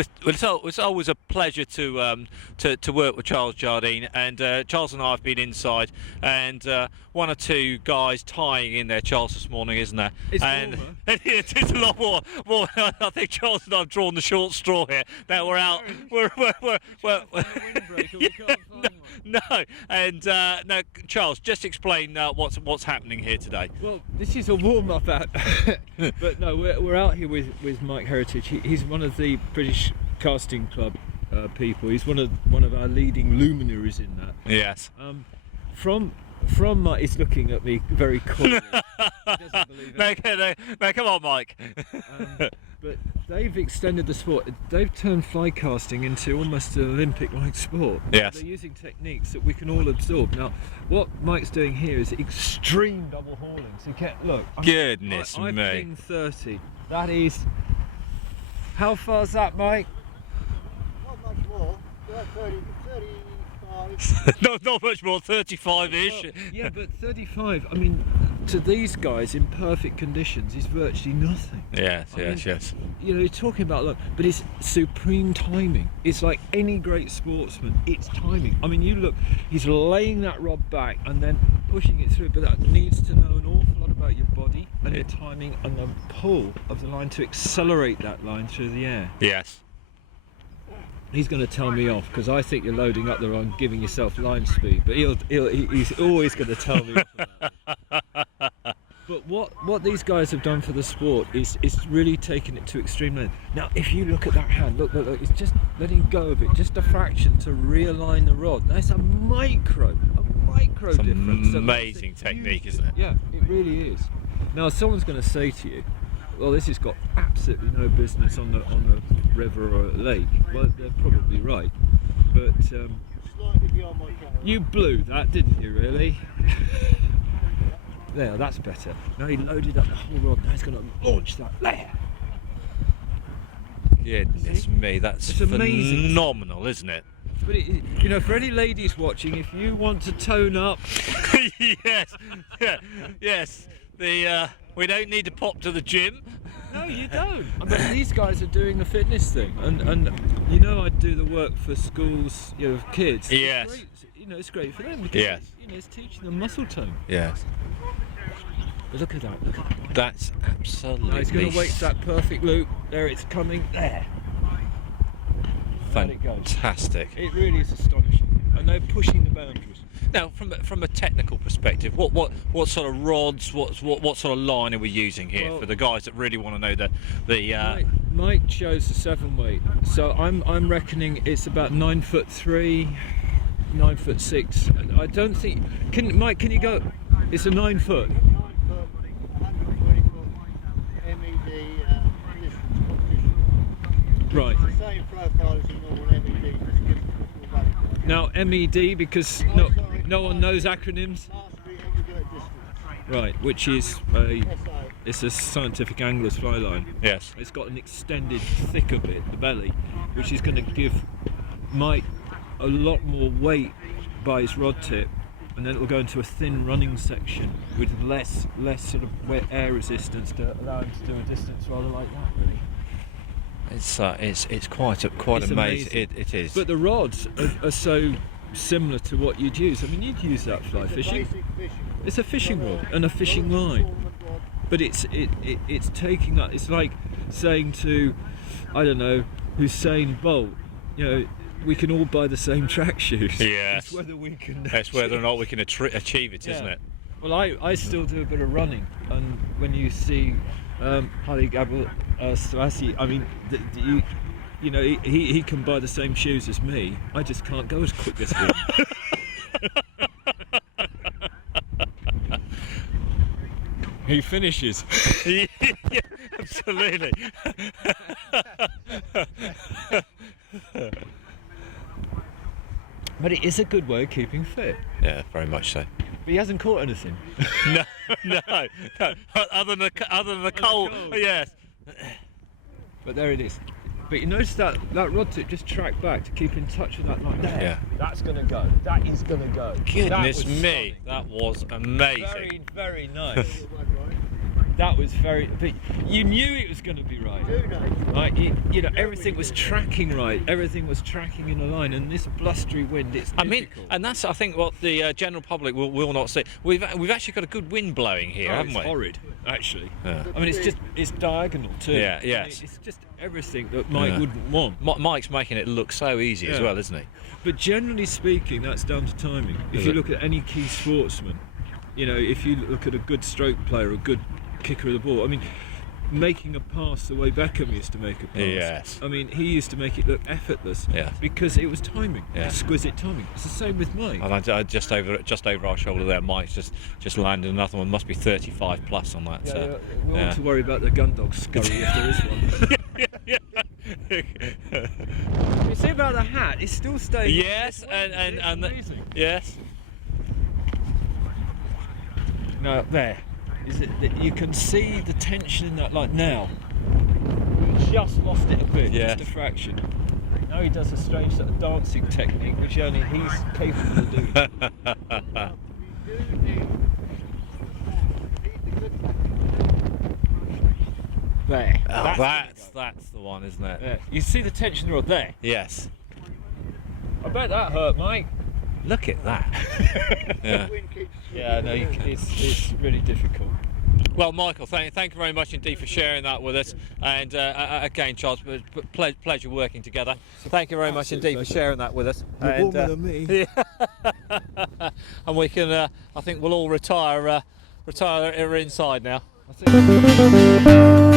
It's always a pleasure to work with Charles Jardine, and Charles and I have been inside, and one or two guys tying in there, Charles, this morning, isn't there? It's and warmer. it's a lot more. I think Charles and I have drawn the short straw here. Now we're out. We're no, and now Charles, just explain what's happening here today. Well, this is a warm-up out, but no, we're out here with Mike Heritage. He's one of the British Casting Club people. He's one of our leading luminaries in that. Yes. From Mike, he's looking at me very coolly. He doesn't believe it. No, come on, Mike. But they've extended the sport. They've turned fly casting into almost an Olympic-like sport. Yes. They're using techniques that we can all absorb. Now, what Mike's doing here is extreme double hauling. So you can't look. Goodness I've me. been 30. That is. How far's that, Mike? Not much more. 35. Not much more, 35-ish. Well, yeah, but 35, I mean, to these guys in perfect conditions is virtually nothing. Yes. You know, you're talking about, look, but it's supreme timing. It's like any great sportsman, it's timing. I mean, you look, he's laying that rod back and then pushing it through, but that needs to know an awful lot about your body and your timing and the pull of the line to accelerate that line through the air. Yes. He's going to tell me off because I think you're loading up the wrong, giving yourself line speed. But he's always going to tell me off. But what these guys have done for the sport is really taken it to extreme length. Now, if you look at that hand, look, it's just letting go of it, just a fraction to realign the rod. That's a micro difference. Amazing technique, isn't it? Yeah, it really is. Now, someone's going to say to you, well, this has got absolutely no business on the river or lake. Well, they're probably right, but Slightly beyond my camera. you blew that, didn't you? Really? There, that's better. Now he loaded up the whole rod. Now he's going to launch that there. Goodness me, that's It's amazing. Phenomenal, isn't it? But you know, for any ladies watching, if you want to tone up, yes. We don't need to pop to the gym. no, you don't. I mean, these guys are doing the fitness thing, and you know, I do the work for schools, you know, of kids. Yes. It's great, you know, it's great for them because Yes. you know, it's teaching them muscle tone. Yes. But look at that. Look at that. That's absolutely. Now he's going to wait that perfect loop. There, it's coming. There. There it goes. Fantastic. It really is astonishing, and they're pushing the boundaries. Now, from a technical perspective, what sort of rods, what sort of line are we using here Well, for the guys that really want to know the Mike chose the 7-weight, so I'm reckoning it's about 9'3", 9'6". I don't think. Mike? Can you go? It's a 9 foot. 9 foot, 120 foot MED distance competition. Right. It's the same profile as a normal MED. Just different value. Now MED, because no one knows acronyms. Mastery aggregate distance. Right, which is it's a scientific angler's fly line. yes. It's got an extended thicker bit, the belly, which is going to give Mike a lot more weight by his rod tip, and then it will go into a thin running section with less sort of wet air resistance to allow him to do a distance rather like that. Really. It's quite It's amazing. It is. But the rods are so similar to what you'd use. I mean, you'd use that fly It's a fishing. basic fishing. It's a fishing rod and a fishing line. But it's taking that. It's like saying to, I don't know, Usain Bolt, you know, we can all buy the same track shoes. Yes. It's whether we can. That's whether or not we can achieve it, isn't Yeah. it? Well, I still do a bit of running, and when you see Hari Gabel Swasi, I mean, you know, he can buy the same shoes as me. I just can't go as quick as him. He finishes. Yeah, absolutely. But it is a good way of keeping fit. Yeah, very much so. But he hasn't caught anything. No. Other than the coal. Yes. But there it is. But you notice that rod tip just tracked back to keep in touch with that line there. Yeah. That's going to go. That is going to go. Goodness That was me, stunning. that was amazing. Very, very nice. That was very. But you knew it was going to be right. Do they? Like you know, everything was tracking right. Everything was tracking in a line, and this blustery wind, it's difficult. I mean, and that's I think what the general public will not see. We've actually got a good wind blowing here, haven't it's we? horrid, actually. Yeah. I mean, it's diagonal too. Yeah, I mean, yes. it's just everything that Mike Yeah. wouldn't want. Mike's making it look so easy as Yeah. well, isn't he? But generally speaking, that's down to timing. If Is you it? look at any key sportsman, you know, if you look at a good stroke player, a good kicker of the ball, I mean, making a pass the way Beckham used to make a pass. Yes. I mean, he used to make it look effortless. Yeah. Because it was timing, Yeah. exquisite timing. It's the same with Mike. And I just over our shoulder there, Mike's just landed another one. Must be 35 plus on that. So. We yeah. want to worry about the gun dog scurry if there is one. You see about the hat? It's still staying. Yes, and It's amazing. yes. No, there. Is it that you can see the tension in that? Like now, he just lost it a bit, Yes. just a fraction. Now he does a strange sort of dancing technique, which only he's capable of doing. There. Oh, that's the one, isn't it? There. You see the tension rod there? Yes. I bet that hurt, Mike. Look at that. Yeah. Wind keeps Yeah, no, it's really difficult. Well, Michael, thank you very much indeed for sharing that with us. And again, Charles, pleasure working together. Thank you very much indeed for sharing that with us. You're warmer than me. Yeah. And we can, I think we'll all retire inside now. I think